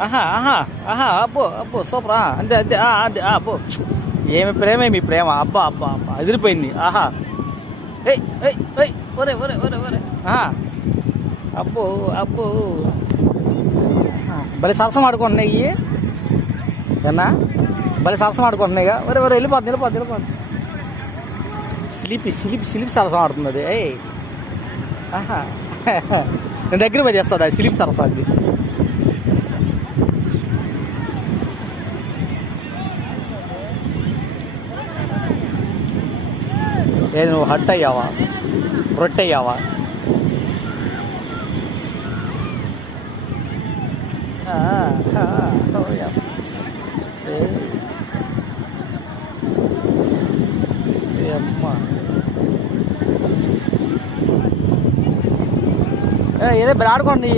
ఆహా ఆహా ఆహా అబ్బో అబ్బో సూపరా అంతే అంతే అంతే అబ్బో ఏమి ప్రేమే మీ ప్రేమ అబ్బా అబ్బా అబ్బా ఎదిరిపోయింది ఆహా ఏయ్ ఏయ్ ఏయ్ ఒరే ఒరే ఒరే ఒరే ఆహా అబ్బో అబ్బో భలే సరసం ఆడుకుంటున్నాయి ఏనా భలే సరసం ఆడుకుంటున్నాయిగా ఒరే ఒరే వెళ్ళిపోద్ది వెళ్ళిపోద్ది వెళ్ళిపోద్ది సిలిపి సరసం ఆడుతుంది అది ఏయ్ ఆహా నేను దగ్గర పోయి చేస్తుంది అది సిలిపి సరసం అది ఏది నువ్వు హట్ అయ్యావా రొట్టె అయ్యావా అమ్మా ఏదో ఆడుకోండి